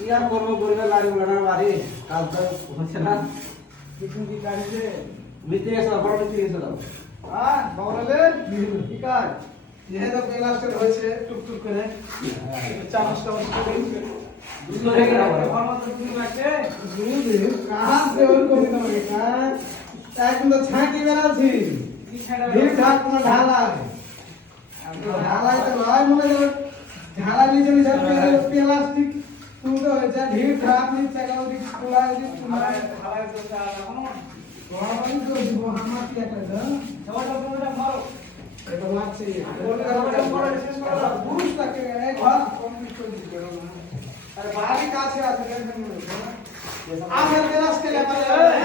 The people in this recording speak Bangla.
ইয়ার করবো গরিবের গাড়ি উড়ানোর বাড়ি কাজ তো হচ্ছে না কিছু কি গাড়িতে মিটে গেছে বড় মিটে গেছে দাও হ্যাঁ বাবুলে কি কাজ যেহেতু ক্লাসটা হয়েছে টুকটুক করে চা নাস্তা করে দুটো রেখে দাও আমার তো দুই লাগছে দুই কাজ से और कोई ना होगा काज এখন তো ছাঁকি বেরাছি ঢিল ঢাক কোনো ঢালা ঢালাই তো ভাই মনে করো ঢালা নিচে নিচে প্লাস্টিক তুলতে হয়েছে ঢিল ঢাক নিচে গেল দিক পুরাই দিক পুরাই ঢালাই তো চা এখনো গরম তো দিব আমার কি একটা দাও সবাইটা পুরোটা মারো এটা লাগছে এটা পরে শেষ করো বুঝ থাকে এই ঘর কমপ্লিট করে দিতে পারো না আরে বাড়ি কাছে আছে টেনশন নেই আর মেরাজ কে লাগে